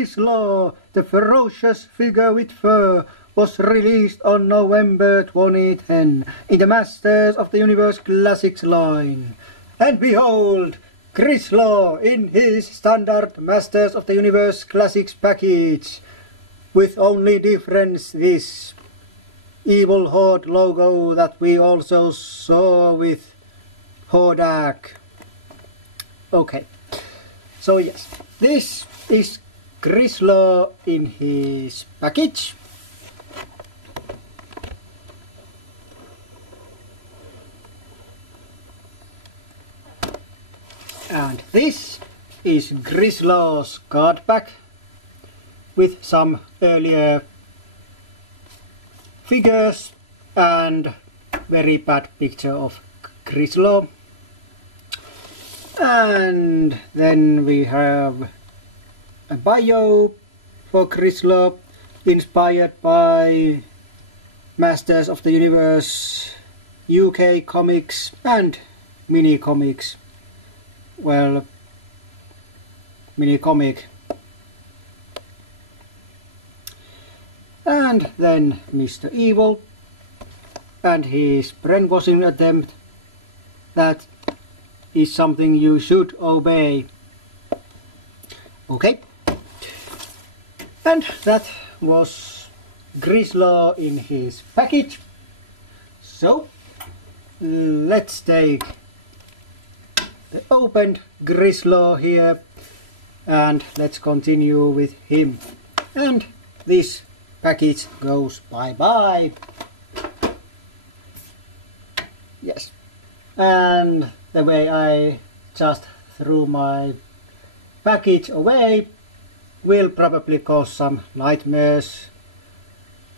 Grizzlor, the ferocious figure with fur, was released on November 2010 in the Masters of the Universe Classics line. And behold, Grizzlor in his standard Masters of the Universe Classics package, with only difference this Evil Horde logo that we also saw with Hordak. Okay, so yes, this is Grizzlor in his package. And this is Grizzlor's card pack with some earlier figures and very bad picture of Grizzlor. And then we have a bio for Grizzlor inspired by Masters of the Universe UK comics and mini comics. Well, mini comic. And then Mr. Evil and his brainwashing attempt. That is something you should obey. Okay. And that was Grizzlor in his package. So let's take the opened Grizzlor here and let's continue with him. And this package goes bye-bye. Yes. And the way I just threw my package away will probably cause some nightmares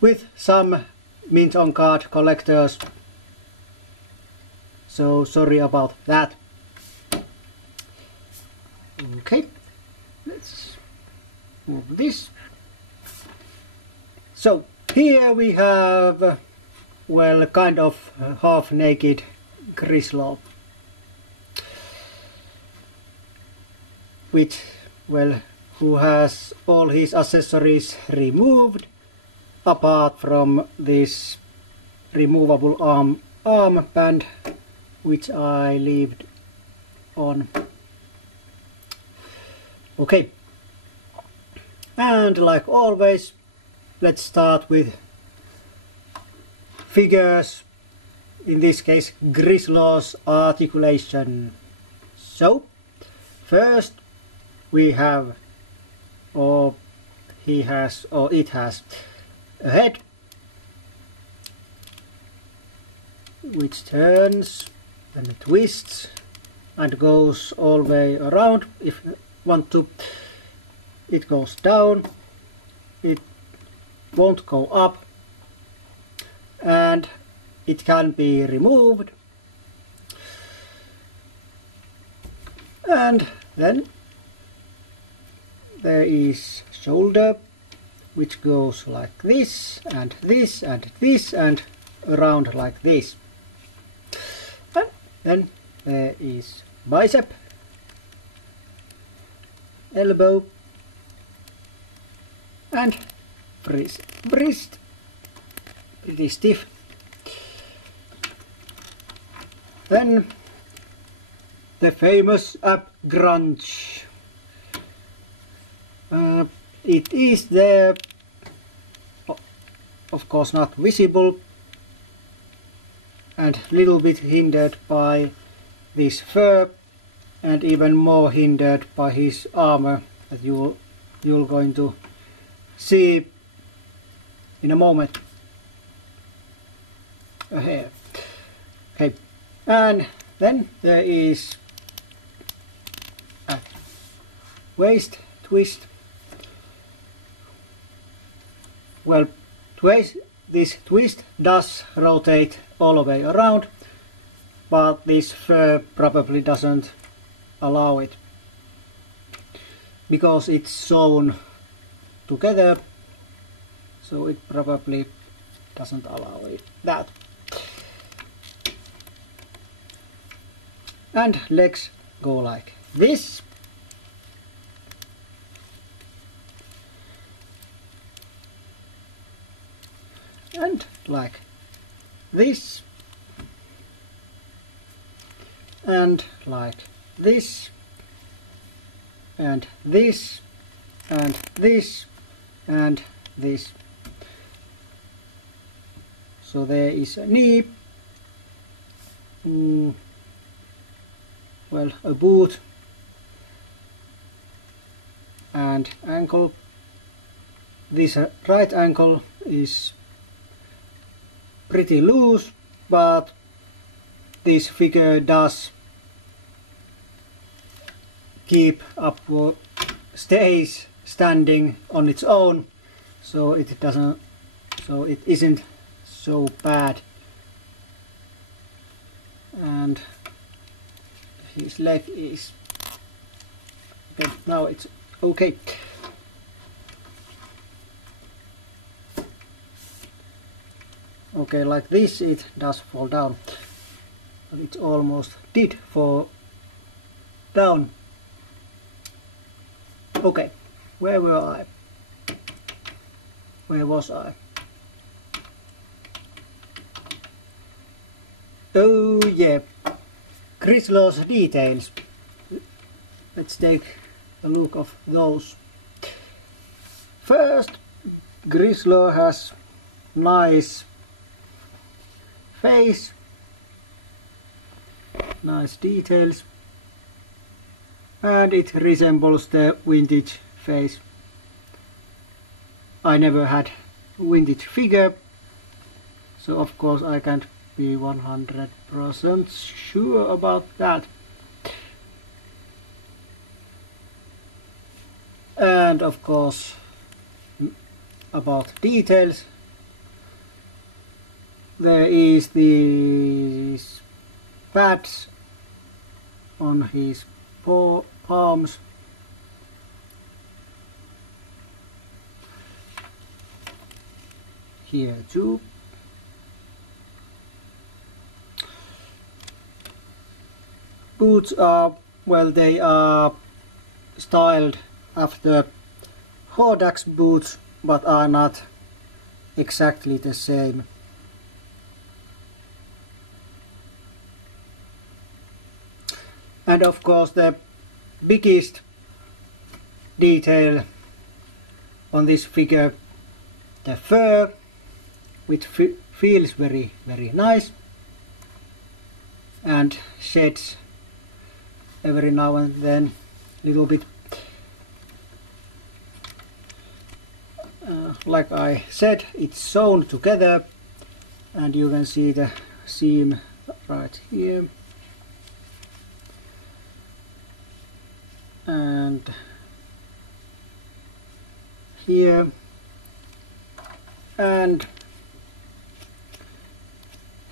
with some mint on card collectors. So sorry about that. Okay, let's move this. So here we have, well, kind of half-naked Grizzlor, which, well, who has all his accessories removed apart from this removable arm band which I left on. Okay, and like always, let's start with figures, in this case Grizzlor's articulation. So first we have, or it has a head which turns and twists and goes all the way around. If you want to, it goes down, it won't go up, and it can be removed. And then there is shoulder which goes like this and this and this and around like this. And then there is bicep, elbow and wrist, pretty stiff. Then the famous ab grunge. It is there, of course not visible, and little bit hindered by this fur, and even more hindered by his armor that you're going to see in a moment here. Okay, and then there is a waist twist. Well, this twist does rotate all the way around, but this fur probably doesn't allow it because it's sewn together, so it probably doesn't allow it that. And legs go like this. and like this, and like this, and this, and this, and this. So there is a knee, well, a boot, and ankle. This right ankle is pretty loose, but this figure does keep up, stays standing on its own, so it isn't so bad. And his leg is okay, now it's okay. Okay, like this it does fall down, but it almost did fall down. Okay, where were I? Where was I? Oh yeah, Grizzlor's details. Let's take a look of those. First, Grizzlor has nice face, nice details, and it resembles the vintage face. I never had vintage figure, so of course I can't be 100% sure about that. And of course about details, there is these pads on his palms, here too. Boots are, well, they are styled after Hordak's boots, but are not exactly the same. And of course the biggest detail on this figure, the fur, which feels very nice and sheds every now and then a little bit. Like I said, it's sewn together, and you can see the seam right here, and here, and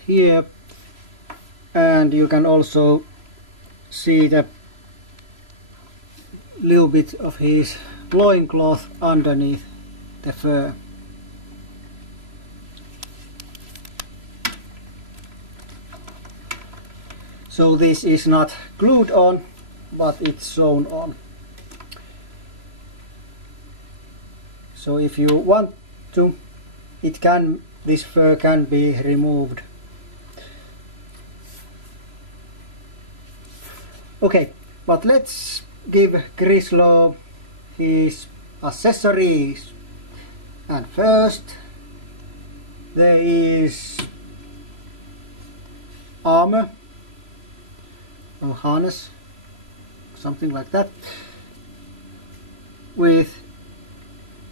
here, and you can also see the little bit of his loincloth underneath the fur. So this is not glued on, but it's sewn on. So if you want to, this fur can be removed. Okay, but let's give Grizzlor his accessories. And first there is armor or harness, something like that, with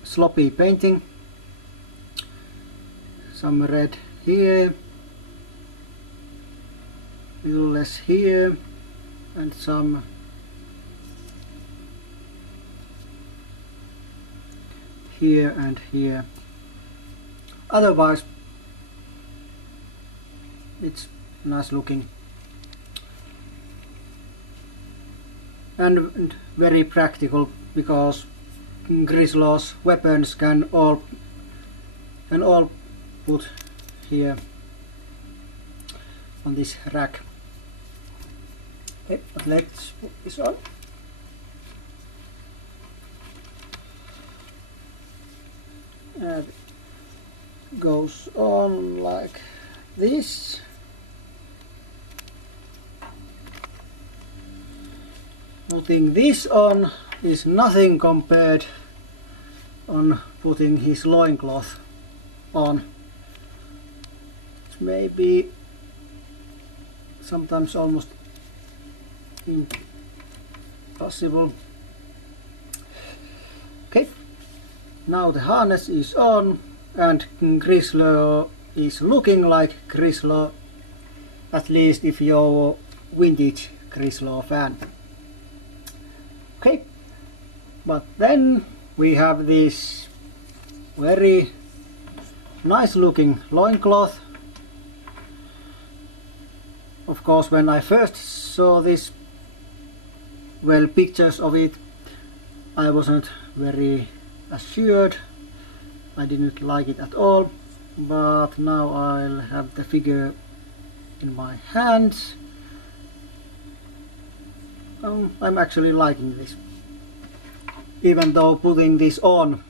sloppy painting, some red here, a little less here, and some here and here. Otherwise it's nice looking and very practical, because Grizzlor's weapons can all put here on this rack. Okay, but let's put this on. goes on like this. Putting this on is nothing compared on putting his loincloth on. It's maybe sometimes almost impossible. Okay, now the harness is on and Grizzlor is looking like Grizzlor, at least if you're a vintage Grizzlor fan. Okay, but then we have this very nice looking loincloth. Of course, when I first saw this, well, pictures of it, I wasn't very assured. I didn't like it at all, but now I'll have the figure in my hands. I'm actually liking this. Even though putting this on,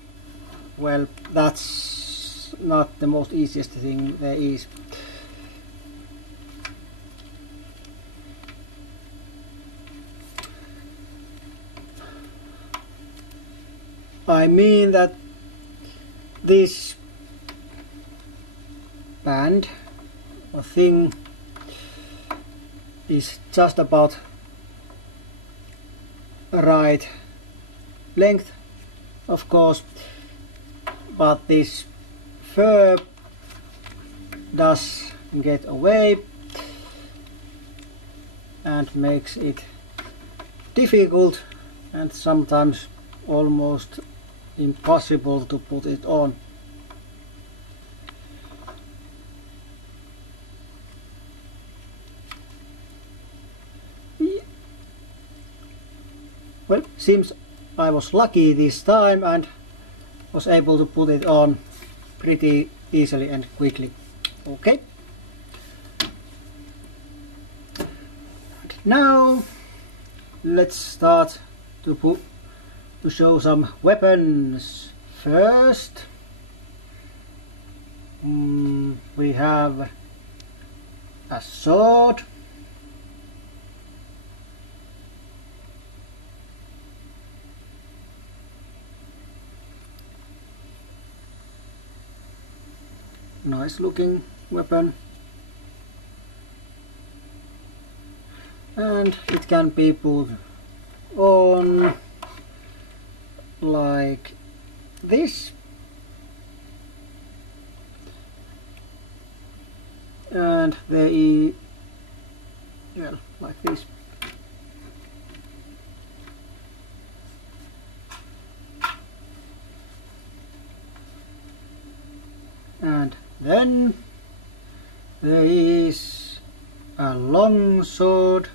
well, that's not the most easiest thing there is. I mean that this band or thing is just about right length, of course, but this fur does get away and makes it difficult and sometimes almost impossible to put it on. Well, seems I was lucky this time and was able to put it on pretty easily and quickly. Okay. And now let's start to show some weapons. First, we have a sword. Nice looking weapon, and it can be put on like this, and there is, yeah, like this. And then there is a long sword,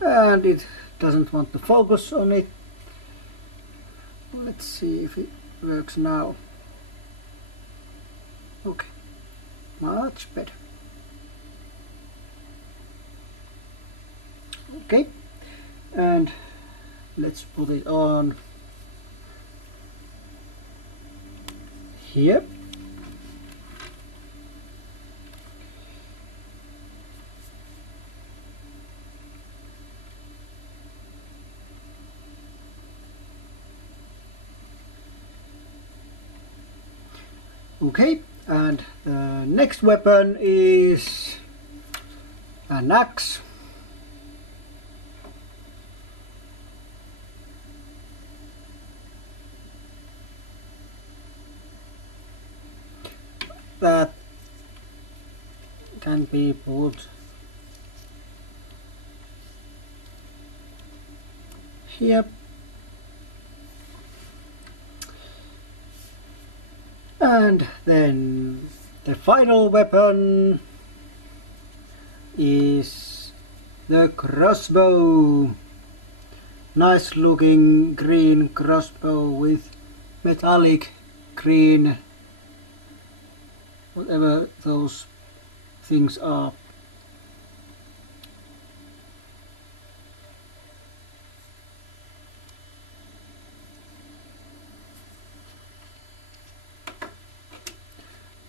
and it doesn't want to focus on it. Let's see if it works now. Okay, much better. Okay, and let's put it on here. Okay, and the next weapon is an axe. That can be put here. And then the final weapon is the crossbow. Nice looking green crossbow with metallic green whatever those things are.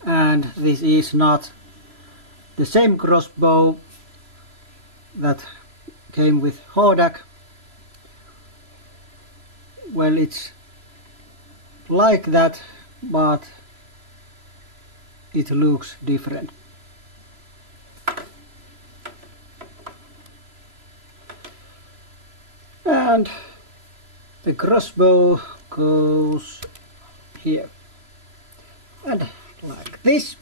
And this is not the same crossbow that came with Hordak. Well, it's like that, but it looks different. And the crossbow goes here. And like this.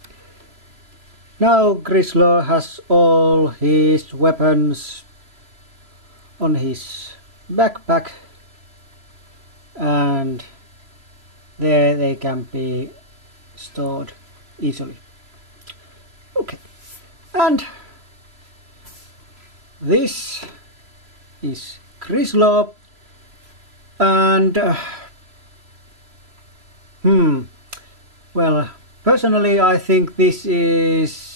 Now Grizzlor has all his weapons on his backpack, and there they can be stored easily. Okay, and this is Grizzlor, and well, personally I think this is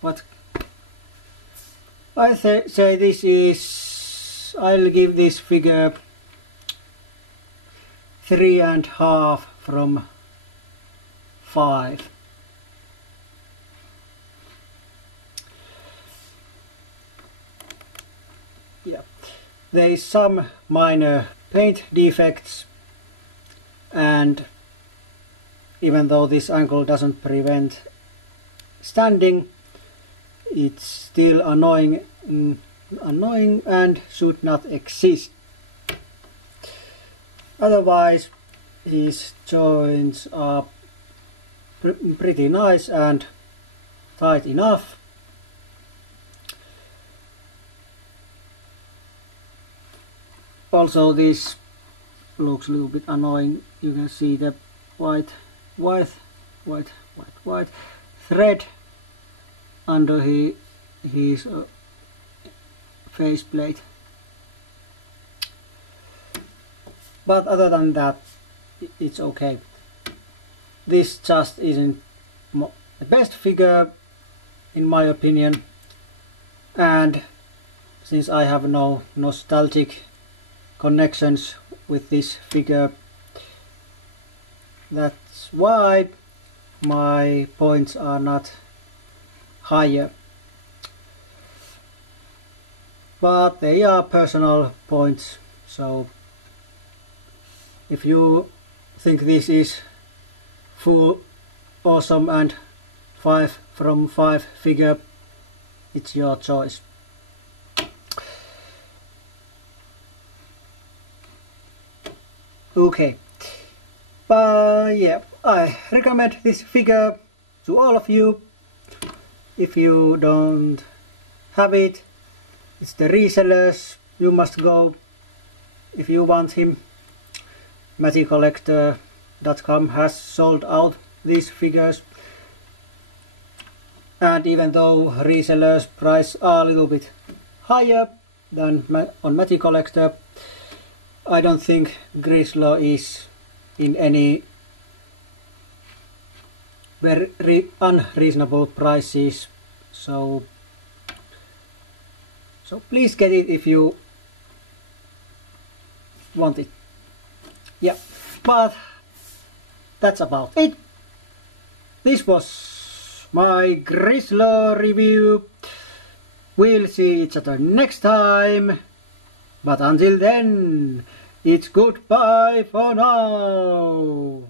what I say this is, I'll give this figure 3.5 from 5. Yeah, there is some minor paint defects, and even though this angle doesn't prevent standing, it's still annoying and should not exist. Otherwise, his joints are pretty nice and tight enough. Also, this looks a little bit annoying. You can see the white thread under his faceplate. But other than that, it's okay. This just isn't the best figure in my opinion, and since I have no nostalgic connections with this figure, that's why my points are not higher. But they are personal points, so if you think this is full awesome and 5 from 5 figure, it's your choice. Okay, but yeah, I recommend this figure to all of you. If you don't have it, it's the resellers you must go if you want him. MatchCollector.com has sold out these figures, and even though resellers price are a little bit higher than on MatchCollector, I don't think Grizzlor is in any very unreasonable prices, so please get it if you want it. Yeah, but that's about it. This was my Grizzlor review. We'll see each other next time, but until then, it's goodbye for now.